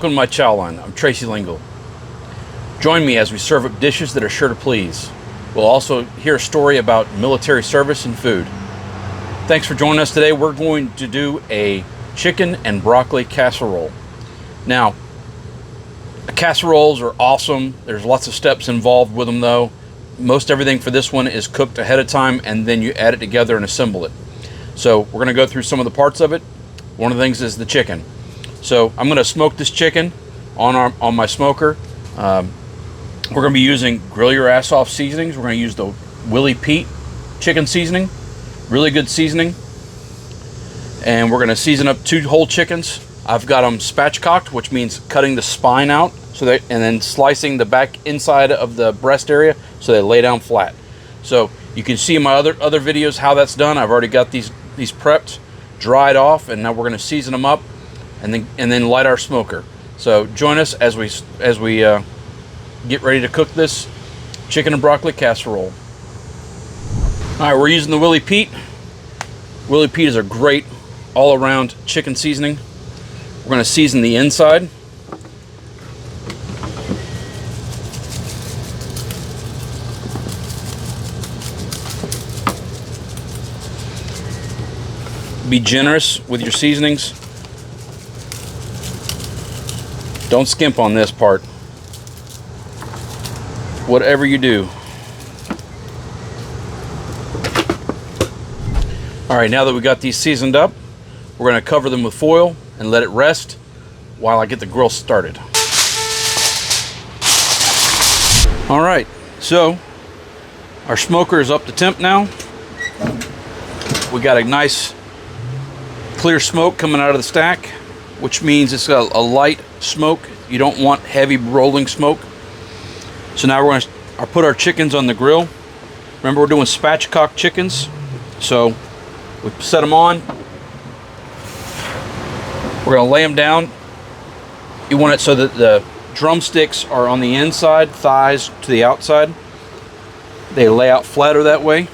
Welcome to my Chow line. I'm Tracy Lingle. Join me as we serve up dishes that are sure to please. We'll also hear a story about military service and food. Thanks for joining us today. We're going to do a chicken and broccoli casserole. Now, casseroles are awesome. There's lots of steps involved with them though. Most everything for this one is cooked ahead of time and then you add it together and assemble it. So we're going to go through some of the parts of it. One of the things is the chicken. So I'm going to smoke this chicken on my smoker. We're going to be using grill your ass off seasonings. We're going to use the Willie Pete chicken seasoning. Really good seasoning. And we're going to season up 2 whole chickens. I've got them spatchcocked, which means cutting the spine out and then slicing the back inside of the breast area so they lay down flat. So you can see in my other videos how that's done. I've already got these prepped, dried off, and now we're going to season them up and then light our smoker. So join us as we get ready to cook this chicken and broccoli casserole. All right, we're using the Willie Pete. Willie Pete is a great all-around chicken seasoning. We're going to season the inside. Be generous with your seasonings. Don't skimp on this part. Whatever you do. All right, now that we got these seasoned up, we're going to cover them with foil and let it rest while I get the grill started. All right, so our smoker is up to temp now. We got a nice clear smoke coming out of the stack, which means it's got a light smoke. You don't want heavy rolling smoke. So now we're going to put our chickens on the grill. Remember, we're doing spatchcock chickens. So we set them on. We're going to lay them down. You want it so that the drumsticks are on the inside, thighs to the outside. They lay out flatter that way.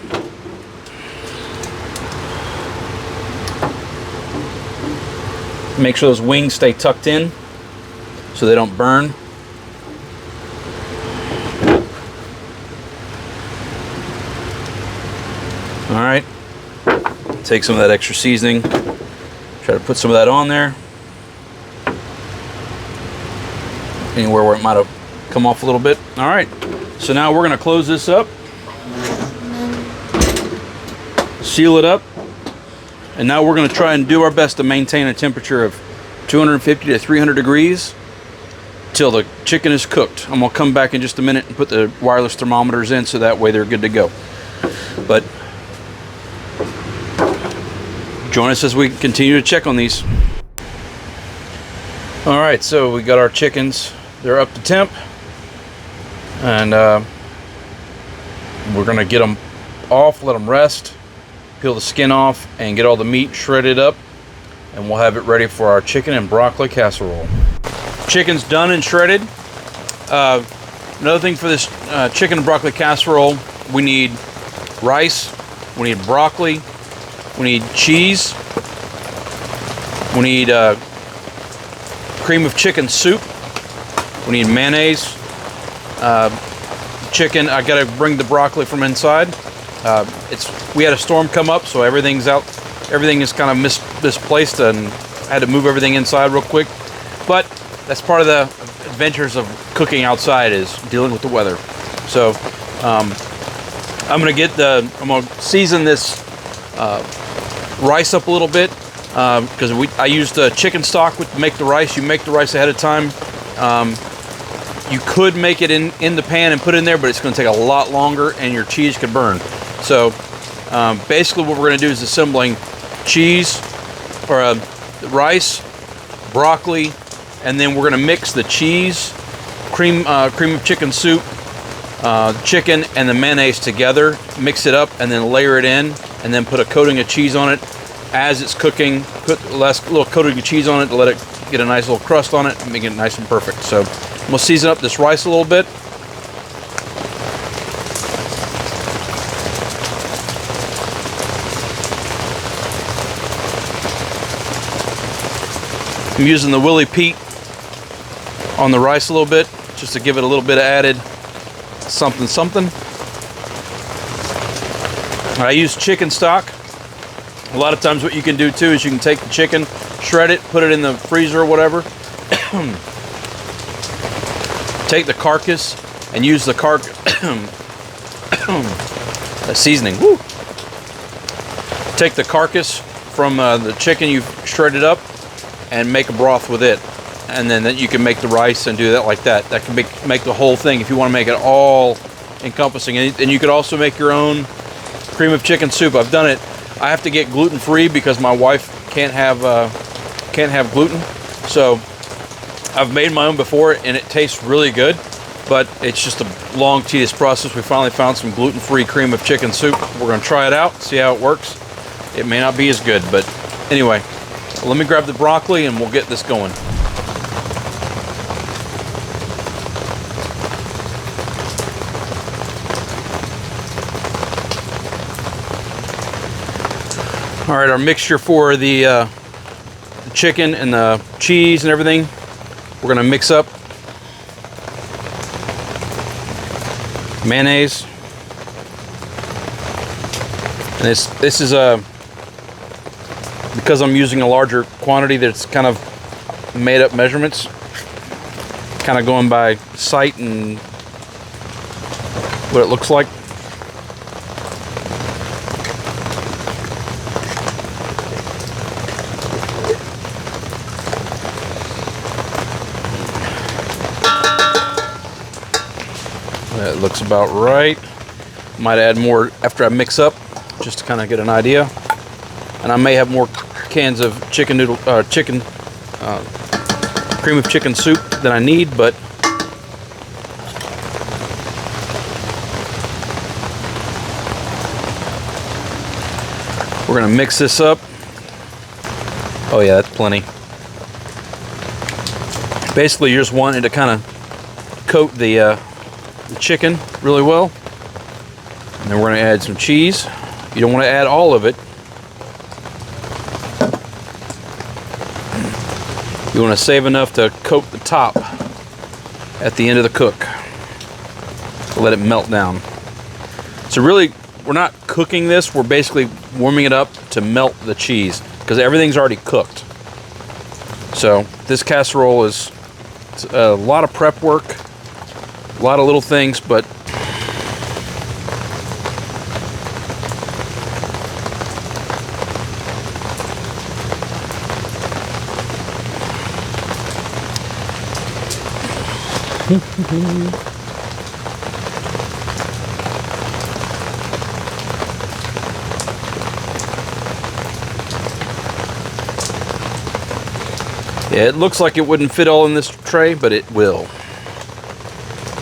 Make sure those wings stay tucked in so they don't burn. All right, take some of that extra seasoning, try to put some of that on there. Anywhere where it might have come off a little bit. All right, so now we're gonna close this up, seal it up, and now we're going to try and do our best to maintain a temperature of 250 to 300 degrees till the chicken is cooked. I'm going to come back in just a minute and put the wireless thermometers in so that way they're good to go. But join us as we continue to check on these. All right, so we got our chickens. They're up to temp. And we're going to get them off, let them rest. Peel the skin off and get all the meat shredded up, and we'll have it ready for our chicken and broccoli casserole. Chicken's done and shredded. Another thing for this chicken and broccoli casserole, we need rice, we need broccoli, we need cheese, we need cream of chicken soup, we need mayonnaise, chicken. I gotta bring the broccoli from inside. We had a storm come up, so everything is kind of misplaced, and I had to move everything inside real quick. But that's part of the adventures of cooking outside, is dealing with the weather. So I'm gonna season this rice up a little bit because I used chicken stock to make the rice. You make the rice ahead of time. You could make it in the pan and put it in there, but it's going to take a lot longer, and your cheese could burn. So basically what we're going to do is assembling cheese, or rice, broccoli, and then we're going to mix the cheese, cream of chicken soup, chicken, and the mayonnaise together, mix it up, and then layer it in, and then put a coating of cheese on it. As it's cooking, put a little coating of cheese on it to let it get a nice little crust on it and make it nice and perfect. So we'll season up this rice a little bit. I'm using the Willie Pete on the rice a little bit, just to give it a little bit of added something something. I use chicken stock. A lot of times what you can do too is you can take the chicken, shred it, put it in the freezer or whatever. Take the carcass and use the seasoning. Woo! Take the carcass from the chicken you've shredded up and make a broth with it. And then you can make the rice and do that like that. That can make the whole thing if you want to make it all encompassing. And you could also make your own cream of chicken soup. I've done it. I have to get gluten-free because my wife can't have gluten. So I've made my own before and it tastes really good, but it's just a long, tedious process. We finally found some gluten-free cream of chicken soup. We're going to try it out, see how it works. It may not be as good, but anyway, let me grab the broccoli and we'll get this going. All right, our mixture for the chicken and the cheese and everything, we're gonna mix up mayonnaise. And this is because I'm using a larger quantity, that's kind of made up measurements, kind of going by sight and what it looks like. That looks about right. Might add more after I mix up, just to kind of get an idea. And I may have more cans of chicken cream of chicken soup than I need, but we're gonna mix this up. Oh yeah, that's plenty. Basically, you just want it to kind of coat the chicken really well. And then we're going to add some cheese. You don't want to add all of it. You want to save enough to coat the top at the end of the cook. Let it melt down. So really, we're not cooking this. We're basically warming it up to melt the cheese because everything's already cooked. So this casserole is a lot of prep work. A lot of little things, but yeah, it looks like it wouldn't fit all in this tray, but it will.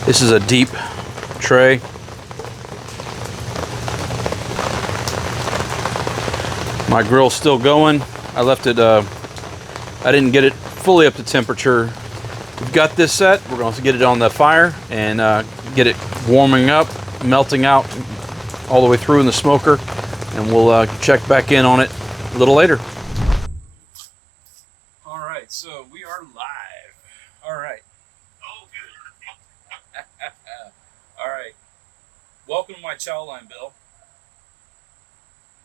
This is a deep tray. My grill's still going. I left it, I didn't get it fully up to temperature. We've got this set. We're going to get it on the fire and get it warming up, melting out all the way through in the smoker. And we'll check back in on it a little later. All right, so we are live. All right. All right. Welcome to my Chow line, Bill.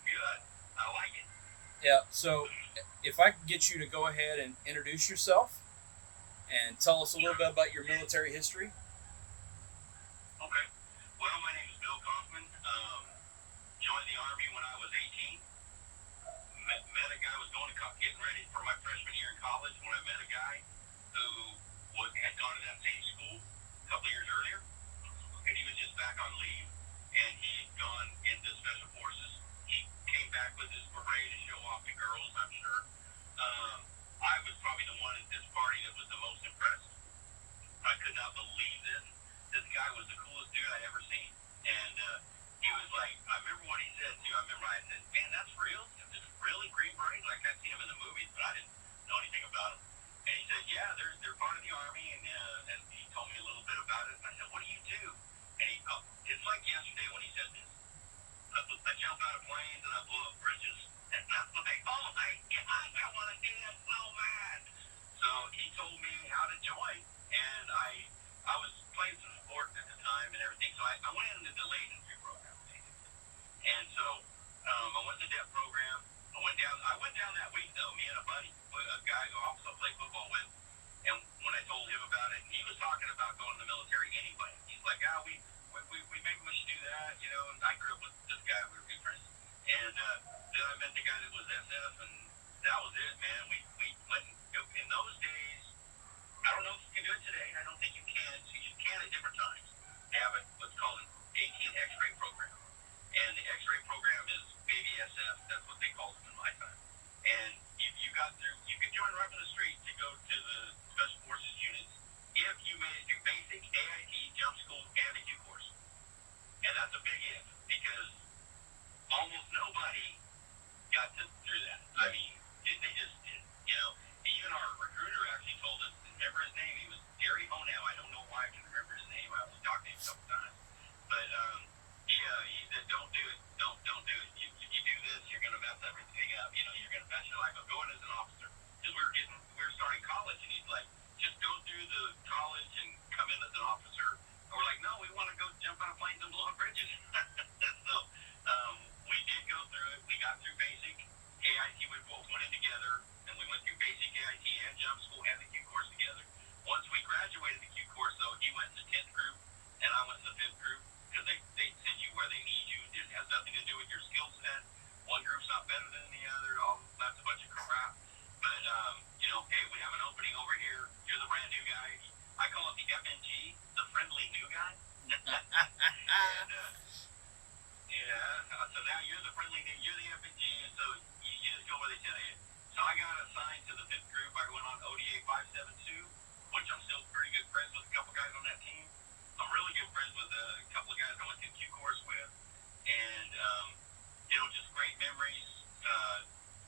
Good. I like it. Yeah, so if I could get you to go ahead and introduce yourself and tell us a little bit about your military history. Okay. Well, my name is Bill Coffman. Joined the Army when I was 18. Met a guy, was getting ready for my freshman year in college when I met a guy who had gone to that same school a couple years earlier. And he was just back on leave, and he had gone into Special Forces. He came back with his beret to show off to girls, I'm sure. I was probably the one at this party that was the most impressed. I could not believe this. This guy was the coolest dude I'd ever seen. And he was like, I remember what he said too. I remember I said, man, that's real? Is this really Green Beret? Like I'd seen him in the movies, but I didn't know anything about him. And he said, yeah, they're part of the Army, and he told me a little bit about it. And I said, what do you do? And it's like yesterday when he said this. I jump out of planes and I blow up bridges. And I'm like, oh my God, I want to do that so bad. So he told me how to join, and I was playing some sports at the time and everything, so I went into the delayed entry program, basically. And so I went to that program. I went down that week though, me and a buddy, a guy who I also played football with. And when I told him about it, he was talking about going to the military anyway. He's like, we maybe we should do that, you know. And I grew up with this guy; we were good friends. And then I met the guy that was SF, and that was it, man. We went in those days. I don't know if you can do it today. I don't think you can. So you can at different times. They have what's called an 18 X-ray program. And the X-ray program is baby SF. That's what they called them in my time. And if you got through, you could join right from the street to go to the Special Forces units if you made it through basic, AIT, jump school, and a Q course. And that's a big if, because almost nobody got through that. I mean, they just did. You know, even our recruiter actually told us, remember his name? He was Gary Honow. I don't know why I can remember his name. I was talking to him a couple times. But he said, don't do it. Don't do it. If you do this, you're going to mess everything up. You know, you're going to mess your life up. Go in as an officer. Because we were starting college, and he's like, just go through the college and come in as an officer. And we're like, no, we want to go jump out of planes and blow up bridges. So we did go through it. We got through basic AIT. We both went in together, and we went through basic AIT and jump school and the Q course together. Once we graduated the Q course, though, he went in the 10th group, and I went in the 5th group, because they send you where they need you. It has nothing to do with your skill set. One group's not better than the other. All that's a bunch of crap. But you know, hey, we have an opening over here. You're the brand new guy. I call it the FNG, the friendly new guy. And so now you're the friendly new. You're the FNG, and so you just go where they tell you. So I got assigned to the 5th group. I went on ODA 572, which I'm still pretty good friends with a couple guys on that team. I'm really good friends with a couple of guys I went to the Q course with, and you know, just great memories,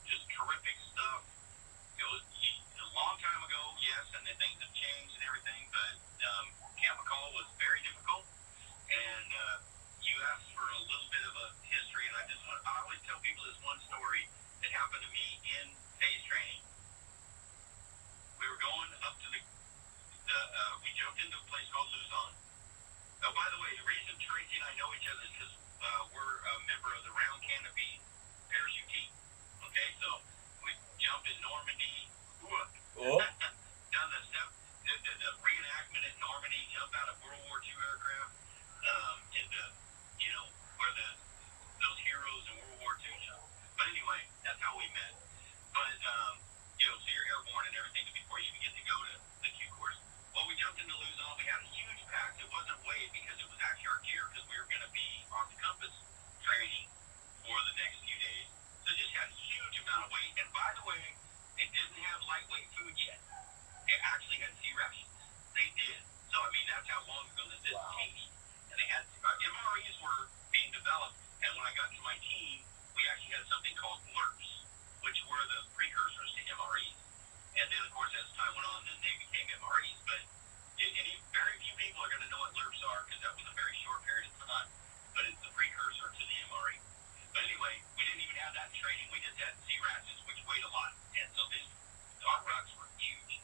just terrific stuff. It was a long time ago, yes, and then things have changed and everything, but Camp McCall was very difficult, and you asked for a little bit of a history, and I always tell people this one story that happened to me in phase training. We were going up to we jumped into a place called Luzon. Oh, by the way, the reason Tracy and I know each other is because we're a member of the Round Canopy parachute team. Okay, so we jumped in Normandy. Oh. Done the reenactment at Normandy, jumped out of World War II aircraft into, you know, where those heroes in World War II jump. But anyway, that's how we met. But, you know, so you're airborne and everything before you even get to go to the Q course. Well, we jumped into Luzon. We had a huge pack. It wasn't weighed because it was actually our gear, because we were going to be on the compass training for the next few days. So just had a huge amount of weight. And by the way, they didn't have lightweight food yet. They actually had sea rations. They did. So, I mean, that's how long ago this changed. And they had MREs were being developed. And when I got to my team, we actually had something called LURPs, which were the precursors to MREs. And then, of course, as time went on, then they became MREs. But very few people are going to know what LURPs are, because that was a very short period of time. But it's the precursor to the MRE. But anyway, we didn't even have that in training. We just had sea rations, which weighed a lot. And so our rucks were huge.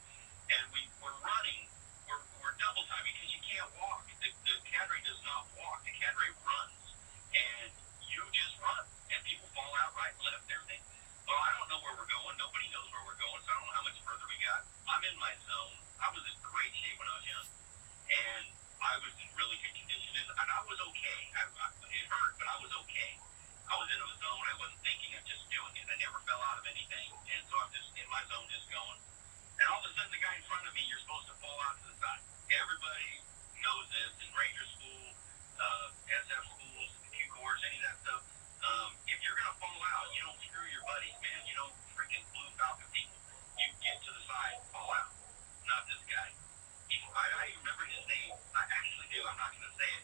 And we're running. We're double time because you can't walk. The cadre does not walk. The cadre runs. And you just run. And people fall out right and left and everything. Well, I don't know where we're going. Nobody knows where we're going, so I don't know how much further we got. I'm in my zone. I was in great shape when I was young. And I was in really good condition. And I was okay. It hurt, but I was okay. I was in a zone. I wasn't thinking of just doing it. I never fell out of anything. And so I'm just in my zone, just going. And all of a sudden, the guy in front of me, you're supposed to fall out to the side. Everybody knows this in Ranger School, SF schools, Q course, any of that stuff. If you're going to fall out, you don't screw your buddies, man. You don't freaking Blue Falcon people. You get to the side, fall out. Not this guy. I remember his name. I actually do. I'm not going to say it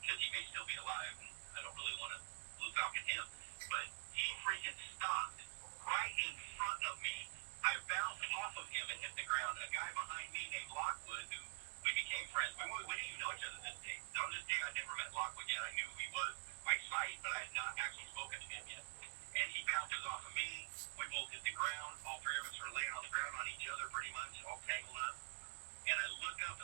because he may still be alive, and I don't really want to Blue Falcon him. But he freaking stopped right in front of me. I bounced off of him and hit the ground. A guy behind me named Lockwood, who we became friends. We didn't even know each other this day. On this day, I never met Lockwood yet. I knew who he was by sight, but I had not actually spoken to him yet. And he bounces off of me. We both hit the ground. All three of us are laying on the ground on each other pretty much, all tangled up. And I look up, and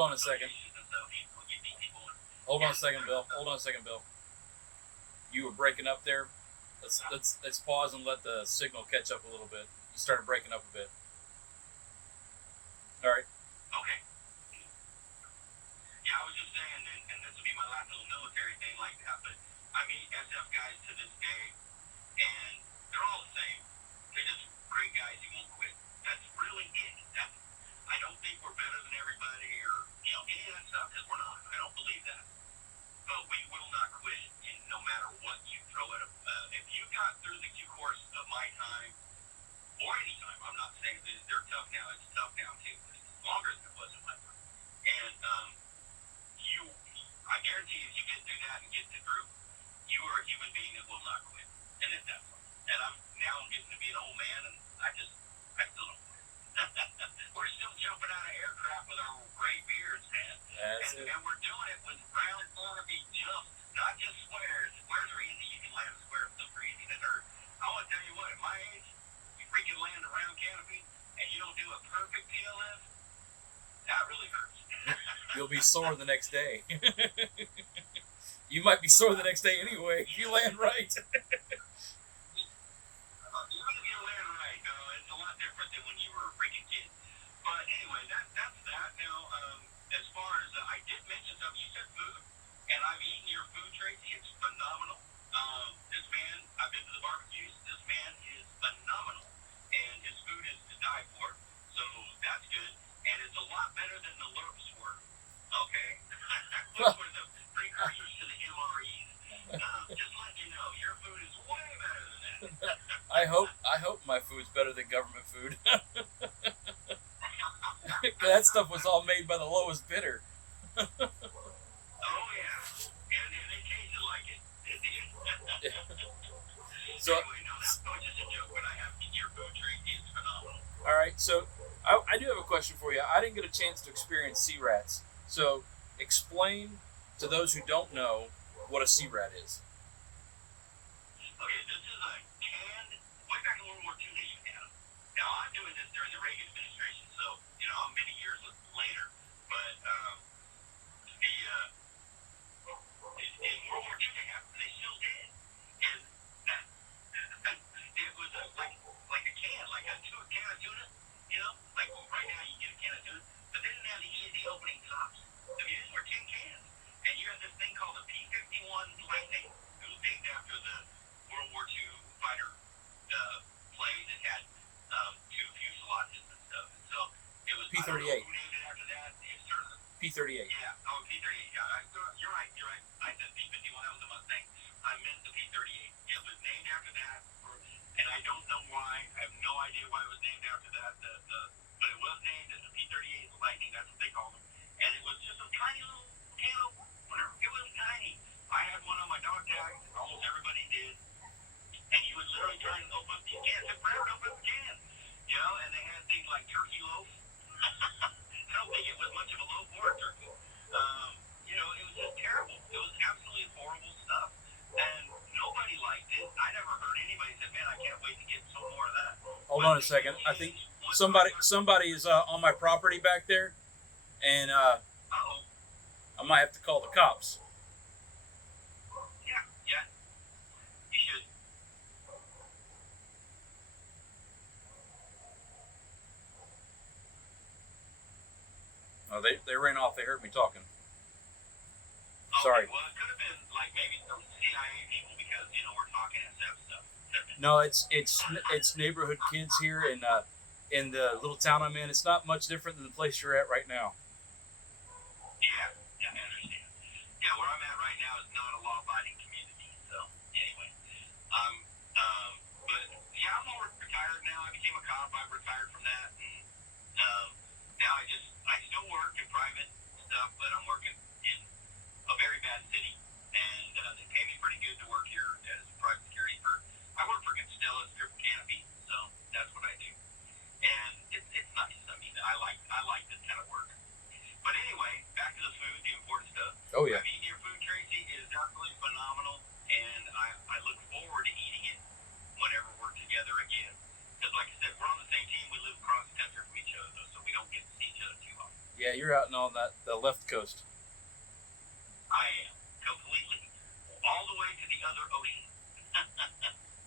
hold on a second. Hold on a second, Bill. Hold on a second, Bill. You were breaking up there. Let's pause and let the signal catch up a little bit. You started breaking up a bit. All right. Okay. Yeah, I was just saying, and this will be my last little military thing like that, but I meet SF guys to this day, and they're all the same. They're just great guys who won't quit. That's really it. I don't think we're better than everybody or, any of that stuff, because we're not. I don't believe that. But we will not quit no matter what you throw at them. If you got through the course of my time, or any time, I'm not saying that they're tough now. It's tough now, too. But it's longer than it was in my time. And I guarantee if you get through that and get through, you are a human being that will not quit. And it's that fun. And I'm getting to be an old man, and I still don't quit. We're still jumping out of aircraft with our gray beards, man. And we're doing it with round Thornaby jumps, not just squares. Squares are easy. You can land a square super easy to hurt. I want to tell you what, at my age, you freaking land a round canopy, and you don't do a perfect TLS, that really hurts. You'll be sore the next day. You might be sore the next day anyway if you land right. Even if you land right, it's a lot different than when you were a freaking kid. But anyway, that's that. Now, as far as I did mention something, you said food, and I've eaten your food, Tracy. It's phenomenal. This man, I've been to the barbecues. This man is phenomenal, and his food is to die for. So that's good, and it's a lot better than the Lurps were. Okay, those were the precursors to the MREs. Just letting you know, your food is way better than that. I hope my food's better than government food. That stuff was all made by the lowest bidder. Oh yeah, and they changed it like it. It did. So anyway, no, that was just a joke. But I have your food, Tracy. It's phenomenal. all right, so I do have a question for you. I didn't get a chance to experience sea rats. So explain to those who don't know what a sea rat is. Okay, this is a canned, way back in World War II they used to have them. Now, I'm doing this during the Reagan administration, so, I'm many years later. But in World War II they have them, they still did. And it was like a can, like a can of tuna, like right now you get a can of tuna, but they didn't have the easy opening tops. I mean, these were tin cans. And you had this thing called the P-51 Lightning. It was named after the World War II fighter plane that had two fuselages and stuff. And so it was P-38. Who named it after that? P-38. Yeah, P-38. Yeah, you're right. I said P-51. That was a Mustang. I meant the P-38. It was named after that, and I don't know why. I have no idea why it was named after that. But it was named as the P-38 Lightning. That's what they called them. And it was just a tiny little can opener. It was tiny. I had one on my dog tag. Almost everybody did. And you would literally try and open up these cans. It took forever to open up the can. And they had things like turkey loaf. I don't think it was much of a loaf or a turkey. It was just terrible. It was absolutely horrible stuff. And nobody liked it. I never heard anybody say, man, I can't wait to get some more of that. Hold on a second. I think somebody is on my property back there, and Uh-oh. I might have to call the cops. Yeah. You should. Oh, they ran off. They heard me talking. Okay, Sorry. Well, it could have been like maybe some CIA people because we're talking SF stuff. No, it's neighborhood kids here in the little town I'm in. It's not much different than the place you're at right now. Yeah, I understand. Yeah, where I'm at right now is not a law-abiding community. So anyway, but yeah, I'm all retired now. I became a cop. I retired from that, and now I still work in private stuff, but I'm working in a very bad city, and they pay me pretty good to work here as private security I work for Constellas Triple Canopy, so that's what I do, and it's nice. I mean, I like this kind of work. But anyway, back to the food, the important stuff. Oh yeah. I've eaten your food, Tracy. It is absolutely phenomenal, and I look forward to eating it whenever we're together again. Because like I said, we're on the same team. We live across the country from each other, though, so we don't get to see each other too often. Yeah, you're out on the left coast. I am completely all the way to the other ocean.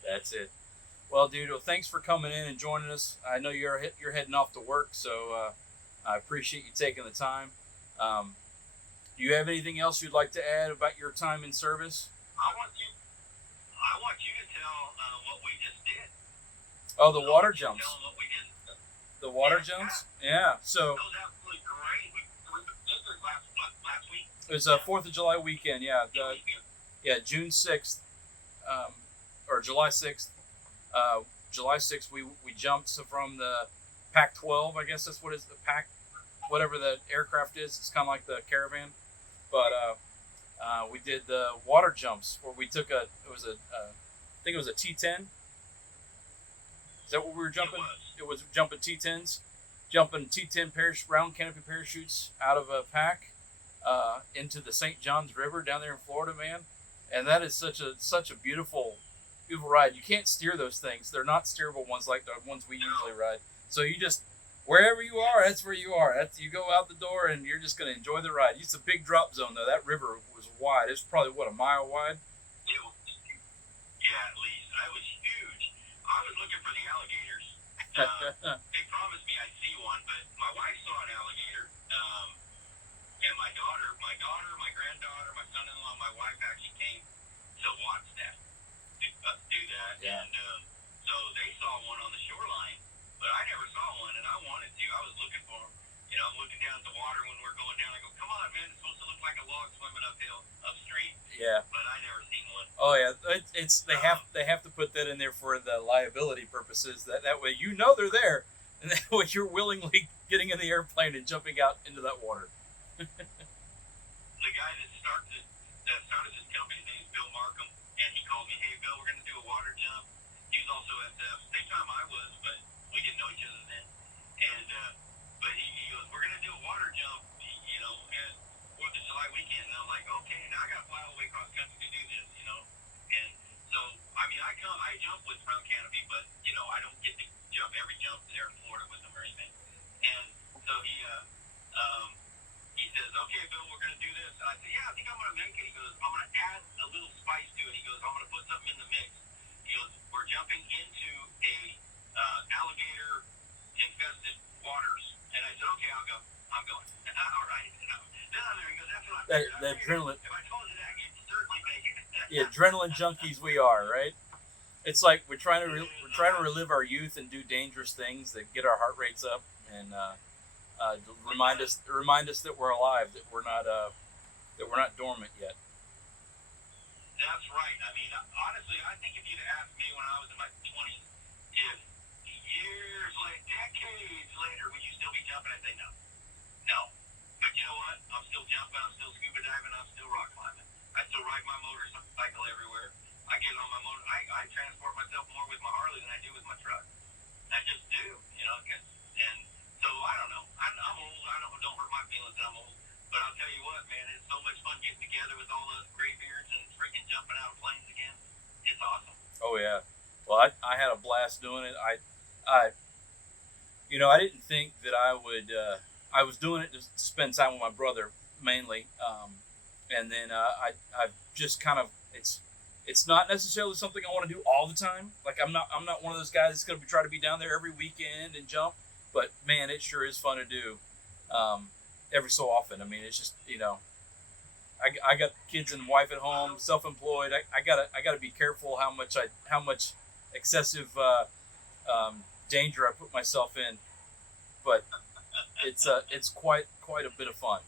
That's it. Well, dude, well, thanks for coming in and joining us. I know you're heading off to work, so I appreciate you taking the time. Do you have anything else you'd like to add about your time in service? I want you to tell what we just did. Oh, the water jumps. Tell them what we did. The water jumps? Yeah. So That was absolutely great. We did this last week. it was a 4th of July weekend. Yeah. June 6th, or July 6th. July 6th, we jumped from the Pac-12. I guess that's what is the Pac, whatever the aircraft is. It's kind of like the Caravan, but we did the water jumps where we took I think it was a T-10. Is that what we were jumping? It was jumping T-10s, jumping T-10 round canopy parachutes out of a pack into the St. Johns River down there in Florida, man. And that is such a beautiful ride. You can't steer those things. They're not steerable ones like the ones we usually ride. So you just, wherever you are, that's where you are. You go out the door and you're just going to enjoy the ride. It's a big drop zone, though. That river was wide. It's probably, a mile wide? Yeah, at least. That was huge. I was looking for the alligators. They promised me I'd see one, but my wife saw an alligator. And my daughter, my granddaughter, my son-in-law, my wife actually came to watch that, do that. Yeah. And so they saw one on the shoreline, but I never saw one, and I wanted to. I was looking for them. You know, I'm looking down at the water when we're going down. I go, come on, man, it's supposed to look like a log swimming upstream. Yeah. But I never seen one. Oh yeah, they have to put that in there for the liability purposes. That way you know they're there, and that way you're willingly getting in the airplane and jumping out into that water. The guy that started this company, his name is Bill Markham, and he called me, hey, Bill, we're going to do a water jump. He was also SF, same time I was, but we didn't know each other then. And but he goes, we're going to do a water jump, you know, and 4th of July weekend. And I was like, okay, now I got to fly all the way across country to do this, you know. And so, I mean, I jump with round canopy, but, you know, I don't get to jump every jump there in Florida with him or anything. And so he says, okay, Bill, we're going to do this. And I said, yeah, I think I'm going to make it. He goes, I'm going to add a little spice to it. He goes, I'm going to put something in the mix. He goes, we're jumping into a alligator-infested waters. And I said, okay, I'll go. I'm going. All right. You know, then he goes, that's what The adrenaline. If I told you that, you'd certainly make it. The adrenaline junkies we are, right? It's like we're trying to relive our youth and do dangerous things that get our heart rates up and remind us that we're alive, that we're not dormant yet. That's right. I mean, honestly, I think if you'd asked me when I was in my 20s, if decades later, would you still be jumping? I'd say no. No. But you know what? I'm still jumping. I'm still scuba diving. I'm still rock climbing. I still ride my motorcycle everywhere. I get on my motor. I transport myself more with my Harley than I do with my truck. I just do, you know. And so I don't know. I'm old. Don't hurt my feelings that I'm old. But I'll tell you what, man, it's so much fun getting together with all those graybeards and freaking jumping out of planes again. It's awesome. Oh yeah. Well, I had a blast doing it. I didn't think that I would. I was doing it to spend time with my brother mainly, and then I've just kind of it's not necessarily something I want to do all the time. Like I'm not one of those guys that's going to try to be down there every weekend and jump. But man, it sure is fun to do every so often. I mean, it's just, you know, I got kids and wife at home, self-employed. I gotta be careful how much excessive danger I put myself in. But it's quite a bit of fun.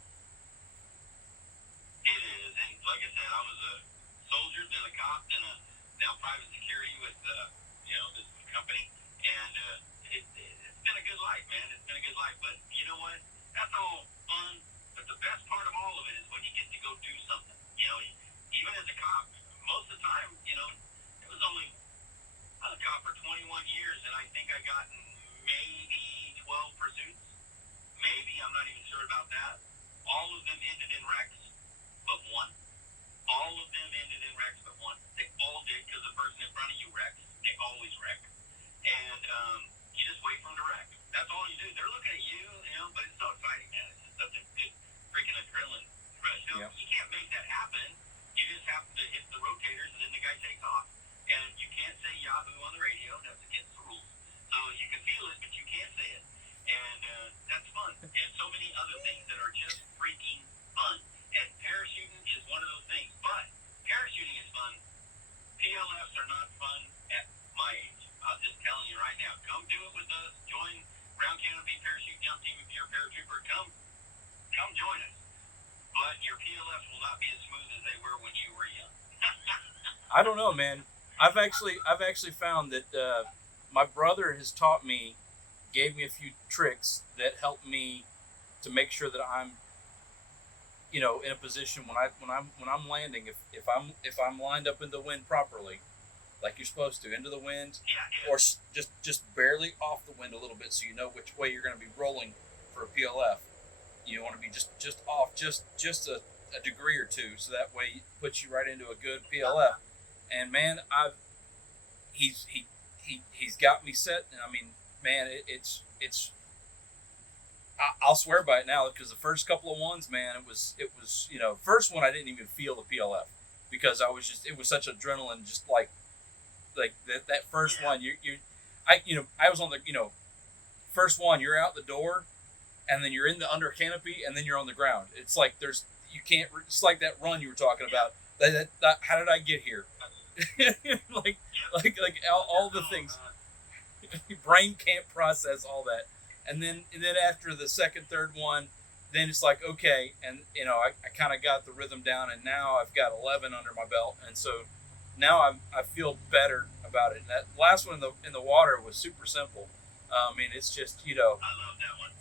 It is, and like I said, I was a soldier, then a cop, then now private security with this company, and it's been a good life, man. It's been a good life, but you know what? That's all fun. But the best part of all of it is when you get to go do something. You know, even as a cop, most of the time, you know, I was a cop for 21 years, and I think I got maybe 12 pursuits. Maybe, I'm not even sure about that. All of them ended in wrecks, but one. All of them ended in wrecks, but one. They all did, because the person in front of you wrecks. They always wreck. And you just wait for them to wreck. That's all you do. They're looking at you, you know, but it's so exciting, man. It's just such a I don't know, man. I've actually found that my brother has taught me, gave me a few tricks that help me to make sure that I'm, in a position when I'm landing. If I'm lined up in the wind properly, like you're supposed to, into the wind, Yeah, or just barely off the wind a little bit, so you know which way you're going to be rolling for a PLF. You want to be just off just a degree or two, so that way it puts you right into a good PLF. And man, he's got me set. And I mean, man, it's I'll swear by it now, because the first couple of ones, man, it was first one I didn't even feel the PLF, because it was such adrenaline, just like that first one. I was on the first one, you're out the door, and then you're in the under canopy, and then you're on the ground. It's like you can't. It's like that run you were talking about. How did I get here? like all the things. Your brain can't process all that, and then after the second, third one, then it's like, okay, and I kind of got the rhythm down, and now I've got 11 under my belt, and so now I feel better about it. And that last one in the water was super simple. I mean, it's just I love that one.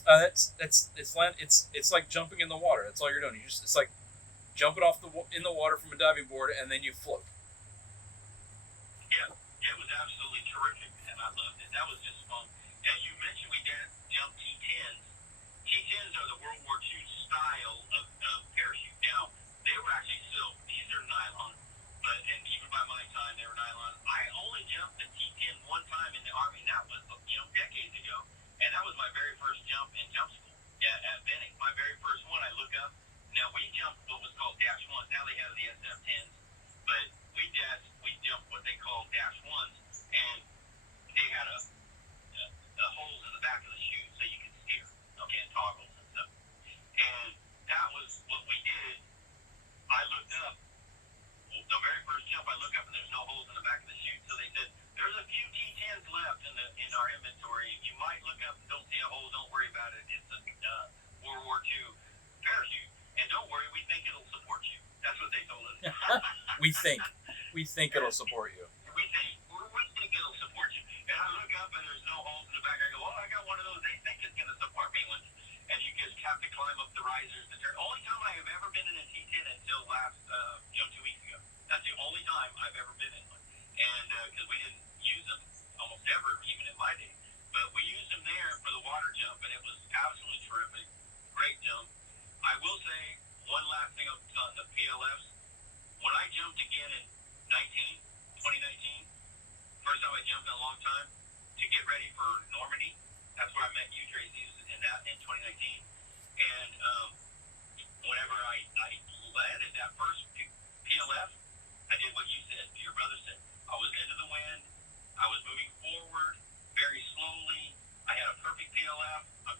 it's like jumping in the water. That's all you're doing. It's like jumping off in the water from a diving board, and then you float. Yeah, it was absolutely terrific, and I loved it. That was just fun. And you mentioned we did jump T10s. T10s are the World War II style of parachute. Now, they were actually silk. These are nylon. And even by my time, they were nylon. I only jumped the T10 one time in the Army, and that was, decades ago. And that was my very first jump in jump school at Benning. My very first one, I look up. Now, we jumped what was called Dash 1s. Now they have the SF10s. But we jumped what they call Dash 1s. And they had a holes in the back of the chute so you could steer. Okay, and toggles and stuff. And that was what we did. I looked up. The very first jump, I look up and there's no holes in the back of the chute. So they said, there's a few T10s left in our inventory. You might look up and don't see a hole. Don't worry about it. It's a World War II parachute. And don't worry, we think it'll support you. That's what they told us. We think it'll support you. We think it'll support you. And I look up and there's no holes in the back. I go, I got one of those. They think it's going to support me. And you just have to climb up the risers to turn. Only time I have ever been in a T10 until last, 2 weeks ago. That's the only time I've ever been in one. And because we didn't use them almost ever, even in my day. But we used them there for the water jump, and it was absolutely terrific. Great jump. I will say one last thing on the PLFs. When I jumped again in 2019, first time I jumped in a long time, to get ready for Normandy. That's where I met you, Tracy, in 2019. And whenever I landed that first PLF, I did what you said, your brother said. I was into the wind. I was moving forward very slowly. I had a perfect PLF. I'm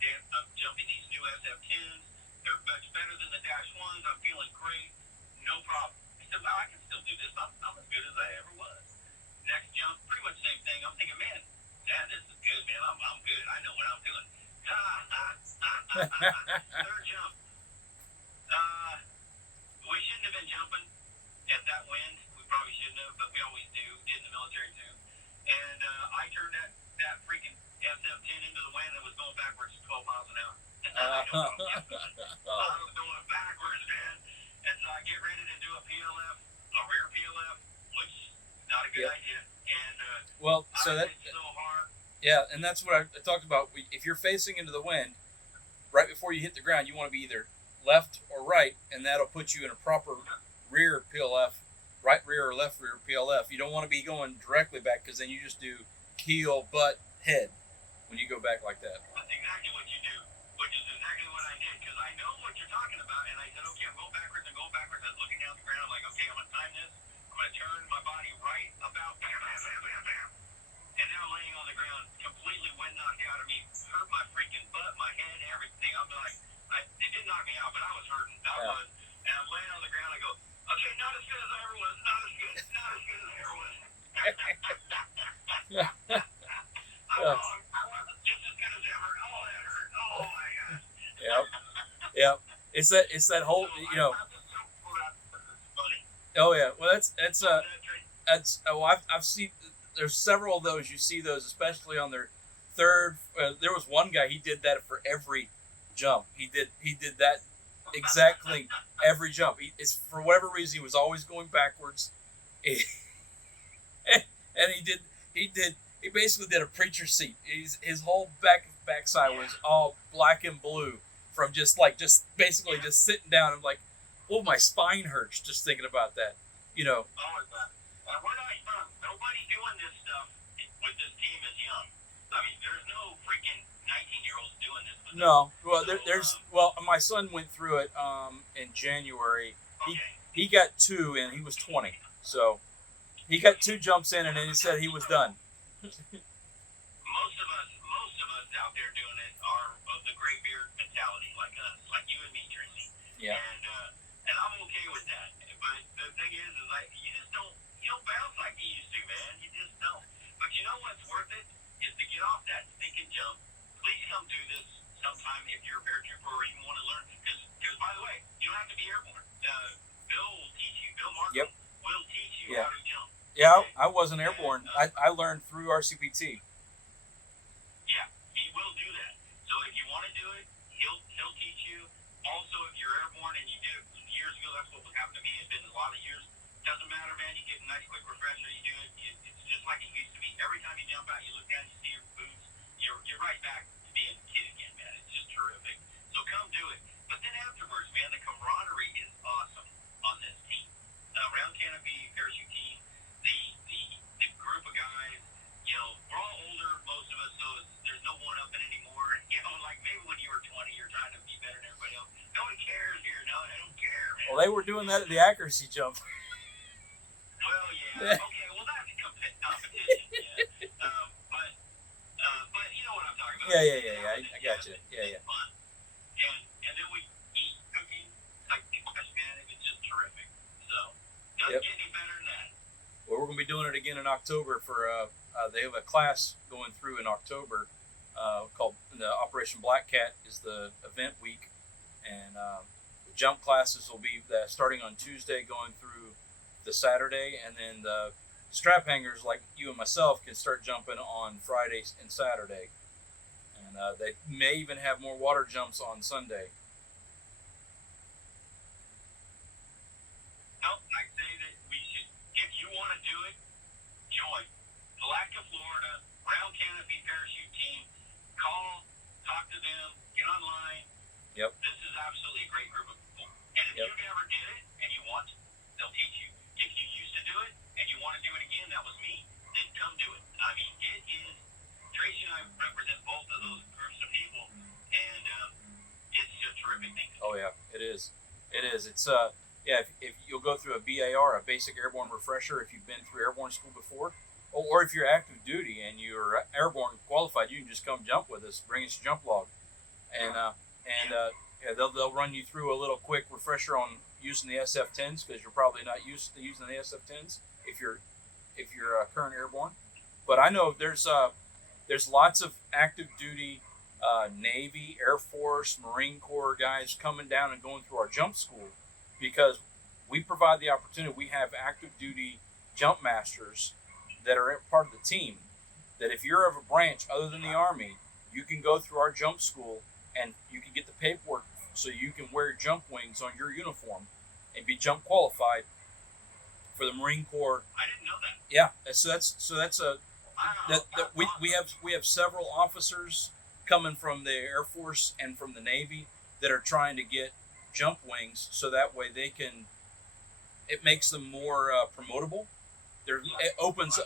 jumping these new SF10s. They're much better than the Dash 1s. I'm feeling great. No problem. I said, well, I can still do this. I'm as good as I ever was. Next jump, pretty much same thing. I'm thinking, man, this is good, man. I'm good. I know what I'm doing. Third jump. We shouldn't have been jumping at that wind. We probably shouldn't have, but we always do. Did in the military too. And I turned that freaking SF10 into the wind and was going backwards 12 miles an hour. I was going backwards, man. And so I get ready to do a PLF, a rear PLF, which is not a good idea. And I hit so hard. Yeah, and that's what I talked about. If you're facing into the wind, right before you hit the ground, you want to be either left or right, and that'll put you in a proper rear PLF, right rear or left rear PLF. You don't want to be going directly back, because then you just do heel, butt, head when you go back like that. That's exactly what you do, which is exactly what I did, because I know what you're talking about, and I said, okay, I'm going backwards. I was looking down the ground, like, okay, I'm going to time this. I'm going to turn my body right about, bam, bam, bam, bam, bam. And now laying on the ground, completely wind knocked out of me, hurt my freaking butt, my head, everything. I'm like, it did knock me out, but I was hurting. And I'm laying on the ground. I go, okay, not as good as I ever was. Not as good as I ever was. I wasn't just as good as ever. Oh, that hurt. Oh my gosh. Yep. It's that whole, Oh yeah. Well, that's I've seen there's several of those. You see those, especially on their third. There was one guy, he did that for every jump. He did that exactly every jump. It's for whatever reason he was always going backwards. and he basically did a preacher seat. His whole backside was all black and blue from just basically just sitting down. I'm like, oh, my spine hurts just thinking about that. You know. Oh, it's not. We're not young. Nobody doing this stuff with this team is young. I mean, there's no freaking 19-year-olds doing this. With No. Well, so, there's my son went through it in January. okay. He got 2 and he was 20. So he got 2 jumps in and then he said he was done. Most of us out there doing it are of the gray beard mentality, like us, like you and me, Tracy. Yeah. And I'm okay with that. But the thing is like you don't bounce like you used to, man. You just don't. But you know what's worth it is to get off that stinking jump. Please come do this sometime if you're a paratrooper or even want to learn. Because by the way, you don't have to be airborne. Bill will teach you. Bill Markham will teach you how to jump. Yeah, I wasn't airborne. I learned through RCPT. Yeah, he will do that. So if you want to do it, he'll teach you. Also, if you're airborne and you do years ago, that's what happened to me. It's been a lot of years. Doesn't matter, man. You get a nice quick refresher. You do it. It's just like it used to be. Every time you jump out, you look down, you see your boots. You're right back to being a kid again, man. It's just terrific. So come do it. But then afterwards, man, the camaraderie is awesome on this team. Round canopy parachute team. The group of guys, you know, we're all older, most of us, so there's no one up in anymore. You know, like maybe when you were 20, you're trying to be better than everybody else. Nobody cares here. No, they don't care, man. Well, they were doing that at the accuracy jump. Well, yeah. Okay, well, that's a competition, yeah. But you know what I'm talking about. Yeah. I got you. Yeah. It's fun. And then we eat cookies. Like, gosh, man, it was just terrific. So, doesn't get any better than that. Well, we're going to be doing it again in October for, they have a class going through in October called the Operation Black Cat is the event week. And the jump classes will be starting on Tuesday going through the Saturday. And then the strap hangers like you and myself can start jumping on Friday and Saturday. And they may even have more water jumps on Sunday. Well, I say that we should, if you want to do it, join. Palatka, Florida, Round Canopy Parachute Team. Call, talk to them, get online. Yep. This is absolutely a great group of people. And if you never did it and you want, they'll teach you. If you used to do it and you want to do it again, that was me, then come do it. I mean, it is, Tracy and I represent both of those groups of people, and it's just a terrific thing. Oh, yeah, it is. It is. It's, if you'll go through a BAR, a basic airborne refresher, if you've been through airborne school before, or if you're active duty and you're airborne qualified, you can just come jump with us, bring us your jump log. And they'll run you through a little quick refresher on using the SF-10s because you're probably not used to using the SF-10s if you're current airborne. But I know there's lots of active duty Navy, Air Force, Marine Corps guys coming down and going through our jump school because we provide the opportunity. We have active duty jump masters that are part of the team. That if you're of a branch other than the Army, you can go through our jump school and you can get the paperwork so you can wear jump wings on your uniform and be jump qualified for the Marine Corps. I didn't know that. Yeah, we have several officers coming from the Air Force and from the Navy that are trying to get jump wings so that way it makes them more promotable. It opens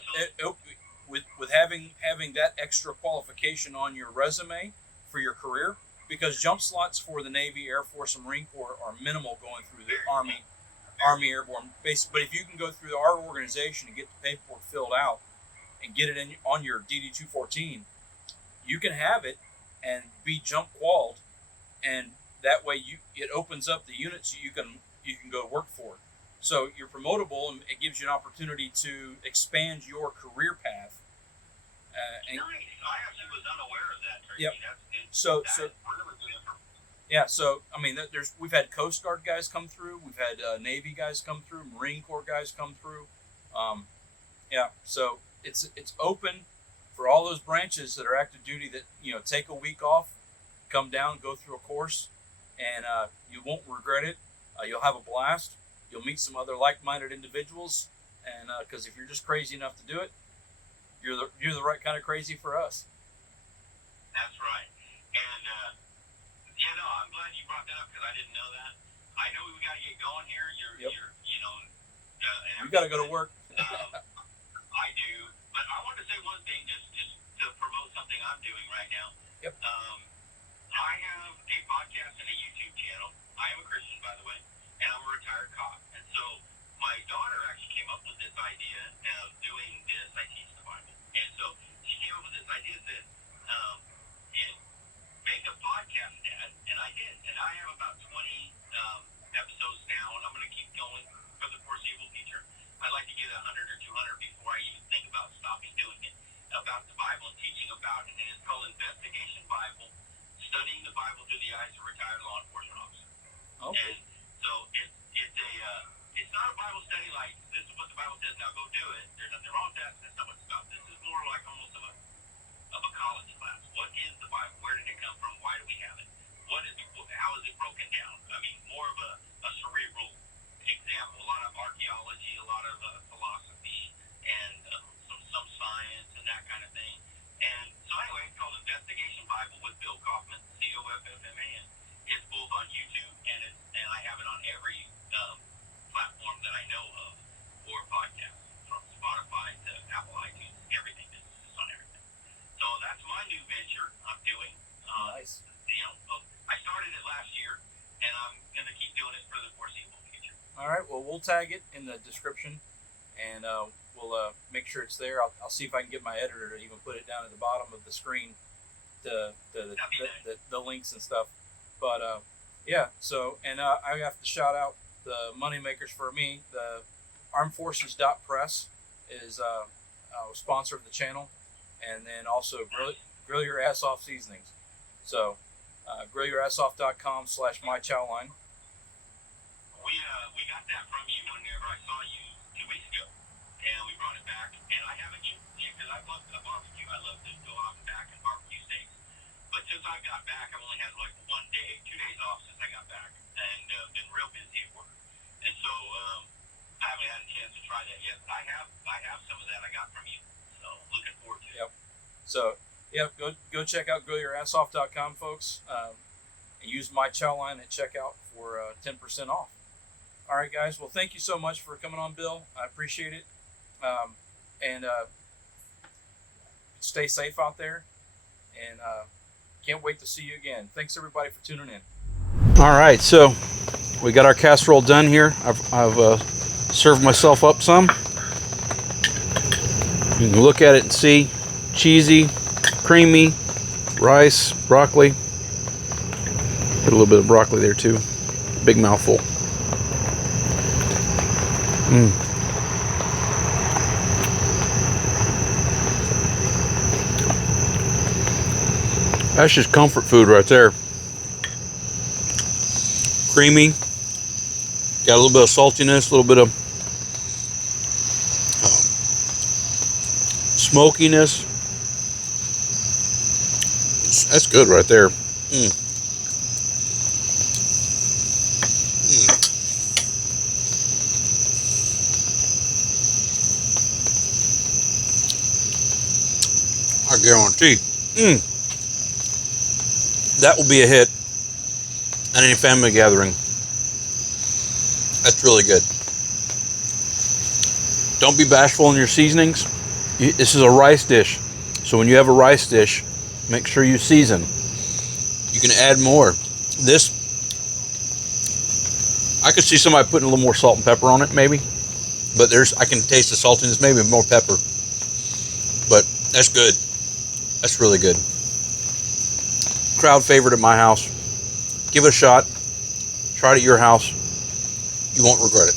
with having that extra qualification on your resume for your career, because jump slots for the Navy, Air Force, and Marine Corps are minimal going through the Army Airborne base. But if you can go through our organization and get the paperwork filled out and get it on your DD-214, you can have it and be jump qualified, and that way it opens up the units you can go work for. So you're promotable, and it gives you an opportunity to expand your career path. Nice. I actually was unaware of that, Tracy. Yep. That's really good information. Yeah. So I mean, we've had Coast Guard guys come through, we've had Navy guys come through, Marine Corps guys come through. Yeah. So it's open for all those branches that are active duty that, take a week off, come down, go through a course, and you won't regret it. You'll have a blast. You'll meet some other like-minded individuals, and because if you're just crazy enough to do it, you're the right kind of crazy for us. That's right. And yeah, no, I'm glad you brought that up because I didn't know that. I know we got to get going here. Yep. You're You got to go to work. I do, but I wanted to say one thing just to promote something I'm doing right now. Yep. I have a podcast and a YouTube channel. I am a Christian, by the way, and I'm a retired cop. And so my daughter actually came up with this idea of doing this. I teach the Bible, and so she came up with this idea that make a podcast, Dad, and I did, and I have about 20 episodes now, and I'm going to keep going for the foreseeable future. I'd like to get 100 or 200 before I even think about stopping doing it, about the Bible and teaching about it, and it's called Investigation Bible, Studying the Bible Through the Eyes of a Retired Law Enforcement Officer. Okay. And so it's not a Bible study like, this is what the Bible says, now go do it. There's nothing wrong with that. That's not what it's about. This is more like almost of a college class. What is the Bible? Where did it come from? Why do we have it? How is it broken down? I mean, more of a cerebral example. A lot of archaeology, a lot of philosophy, and some science and that kind of thing. And so anyway, it's called Investigation Bible with Bill Coffman, Coffman. It's both on YouTube and I have it on every platform that I know of for podcasts, from Spotify to Apple iTunes, everything. It's on everything. So that's my new venture I'm doing. Nice. I started it last year, and I'm going to keep doing it for the foreseeable future. All right. Well, we'll tag it in the description, and we'll make sure it's there. I'll see if I can get my editor to even put it down at the bottom of the screen, the links and stuff. But yeah. So, and I have to shout out the money makers for me. The armedforces.press is a sponsor of the channel, and then also Grill Your Ass Off Seasonings. So grillyourassoff.com/mychowline. We got that from you whenever I saw you 2 weeks ago, and we brought it back. And I haven't used it because I love a barbecue. I love to go out and back and barbecue steaks. But since I got back, I've only had like 2 days off since I got back, and been real busy at work. And so I haven't had a chance to try that yet. I have some of that I got from you, so looking forward to it. Yep. So yeah, go check out grillyourassoff.com, folks. And use my Chowline at checkout for 10% off. All right, guys. Well, thank you so much for coming on, Bill. I appreciate it. And stay safe out there. And can't wait to see you again. Thanks, everybody, for tuning in. All right. So we got our casserole done here. I've served myself up some. You can look at it and see. Cheesy, creamy, rice, broccoli. Put a little bit of broccoli there too. Big mouthful. That's just comfort food right there. Creamy. Got a little bit of saltiness, a little bit of smokiness. That's good right there. I guarantee. That will be a hit at any family gathering. That's really good. Don't be bashful in your seasonings. This is a rice dish. So when you have a rice dish, make sure you season. You can add more. This, I could see somebody putting a little more salt and pepper on it, maybe. But I can taste the saltiness, maybe more pepper. But that's good. That's really good. Crowd favorite at my house. Give it a shot. Try it at your house. You won't regret it.